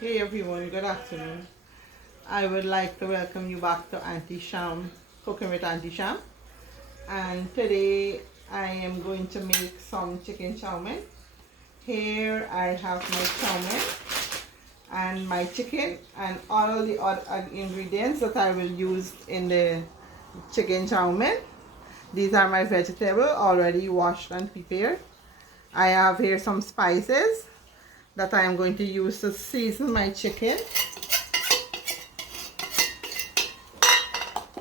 Hey everyone, good afternoon. I would like to welcome you back to Auntie Sham, Cooking with Auntie Sham. And today I am going to make some chicken chowmein. Here I have my chowmein and my chicken and all the other ingredients that I will use in the chicken chowmein. These are my vegetables already washed and prepared. I have here some spices that I am going to use to season my chicken.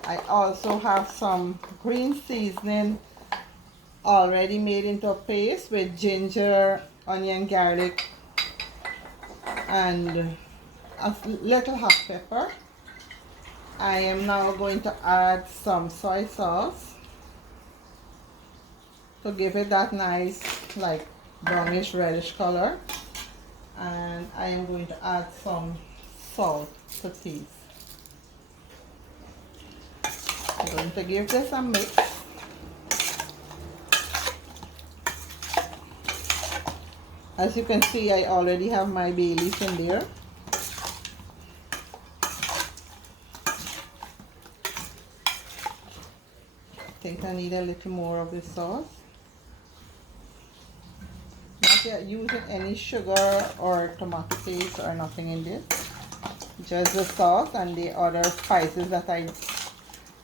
I also have some green seasoning already made into a paste with ginger, onion, garlic, and a little hot pepper. I am now going to add some soy sauce to give it that nice like brownish reddish color. And I am going to add some salt to taste. I'm going to give this a mix. As you can see, I already have my bay leaf in there. I think I need a little more of this sauce. Not yet using any sugar or tomato paste or nothing in this. Just the sauce and the other spices that I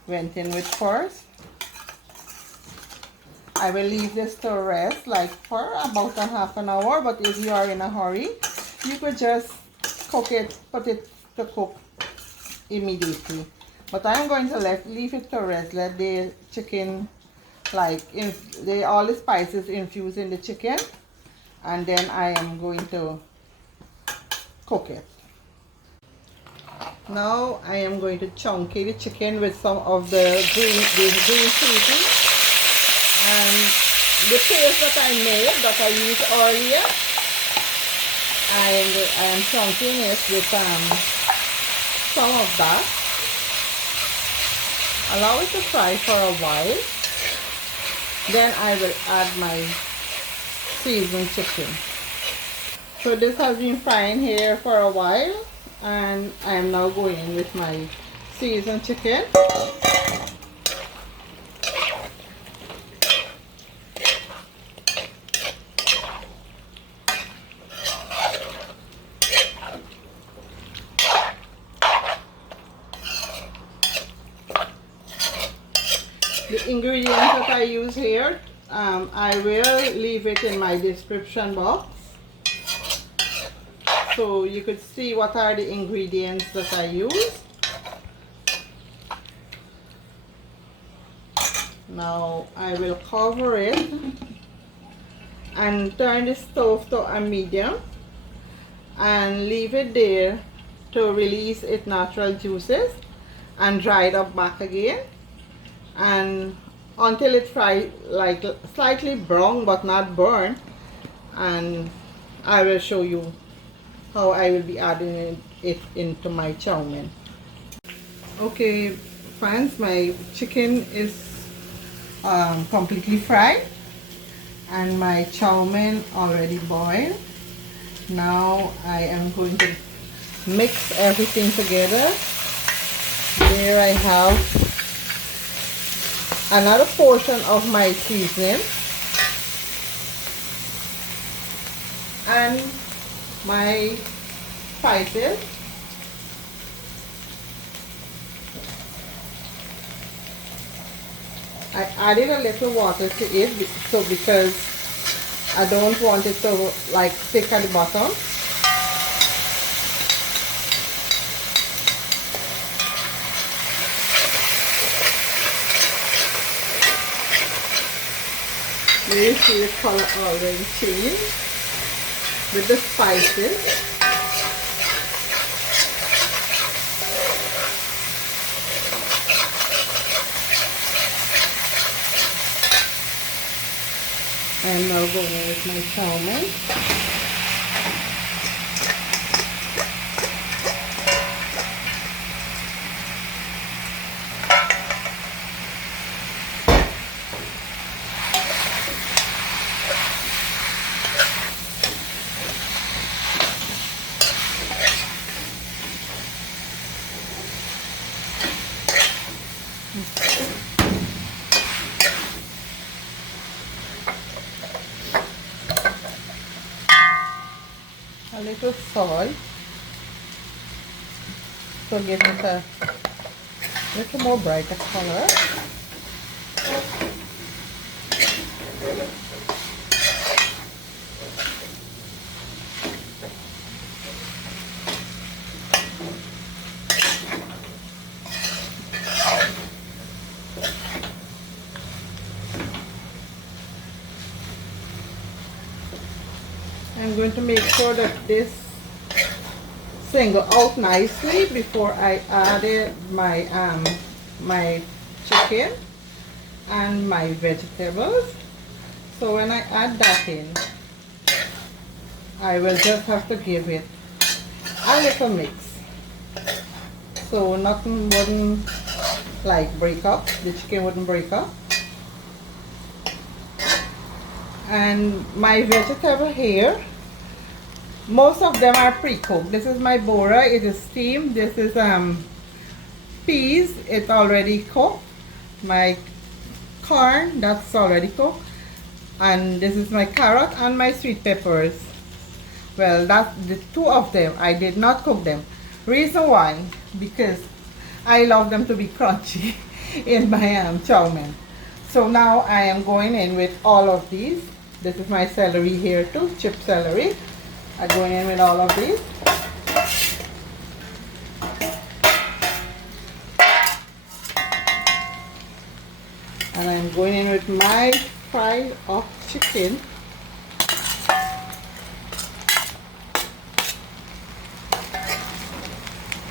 went in with first. I will leave this to rest like for about a half an hour, but if you are in a hurry, you could just cook it, put it to cook immediately. But I'm going to leave it to rest, let the chicken all the spices infuse in the chicken, and then I am going to cook it. Now I am going to chunky the chicken with some of the green seasoning and the paste that I made that I used earlier. And I am chunking it with some of that. Allow it to fry for a while. Then I will add my seasoned chicken. So this has been frying here for a while, and I am now going in with my seasoned chicken. The ingredients that I use here, I will leave it in my description box, so you could see what are the ingredients that I use. Now I will cover it and turn the stove to a medium and leave it there to release its natural juices and dry it up back again, and until it fries like slightly brown but not burnt. And I will show you how I will be adding it into my chowmein. Okay friends, my chicken is completely fried and my chowmein already boiled. Now I am going to mix everything together. Here I have another portion of my seasoning and my spices. I added a little water to it because I don't want it to like stick at the bottom. There you see the color already changed with the spices. I am now going with my chowmein. a little salt to give it a little more brighter color. I'm going to make sure that this single out nicely before I added my my chicken and my vegetables. So when I add that in, I will just have to give it a little mix, so nothing wouldn't like break up, the chicken wouldn't break up. And my vegetable here, most of them are pre-cooked. This is my bora, it is steamed. This is peas, it's already cooked. My corn, that's already cooked. And this is my carrot and my sweet peppers. Well, that's the two of them. I did not cook them. Reason why? Because I love them to be crunchy in my chow mein. So now I am going in with all of these. This is my celery here too, chipped celery. I'm going in with all of these. And I'm going in with my fry of chicken.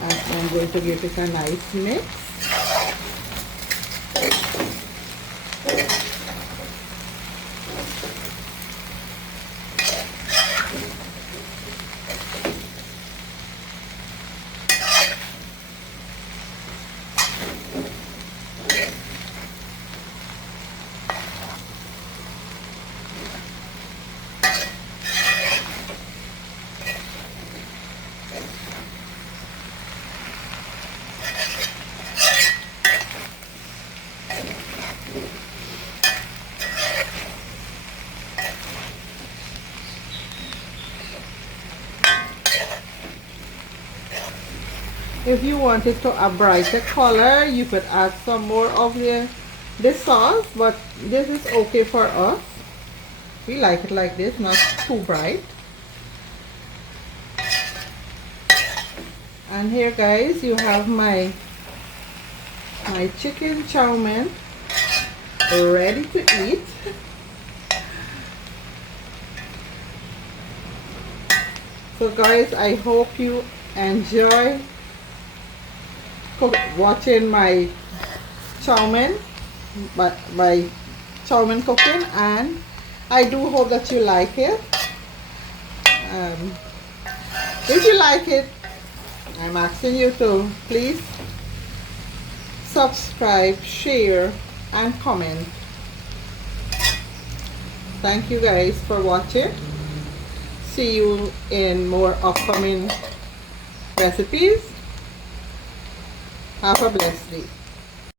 And I'm going to give it a nice mix. If you wanted to a brighter color, you could add some more of the sauce, but this is okay for us. We like it like this, not too bright. And here guys, you have my chicken chow mein ready to eat. So guys, I hope you enjoy watching my chow mein, my chow mein cooking, and I do hope that you like it. If you like it, I'm asking you to please subscribe, share, and comment. Thank you guys for watching. See you in more upcoming recipes. Have a blessed day.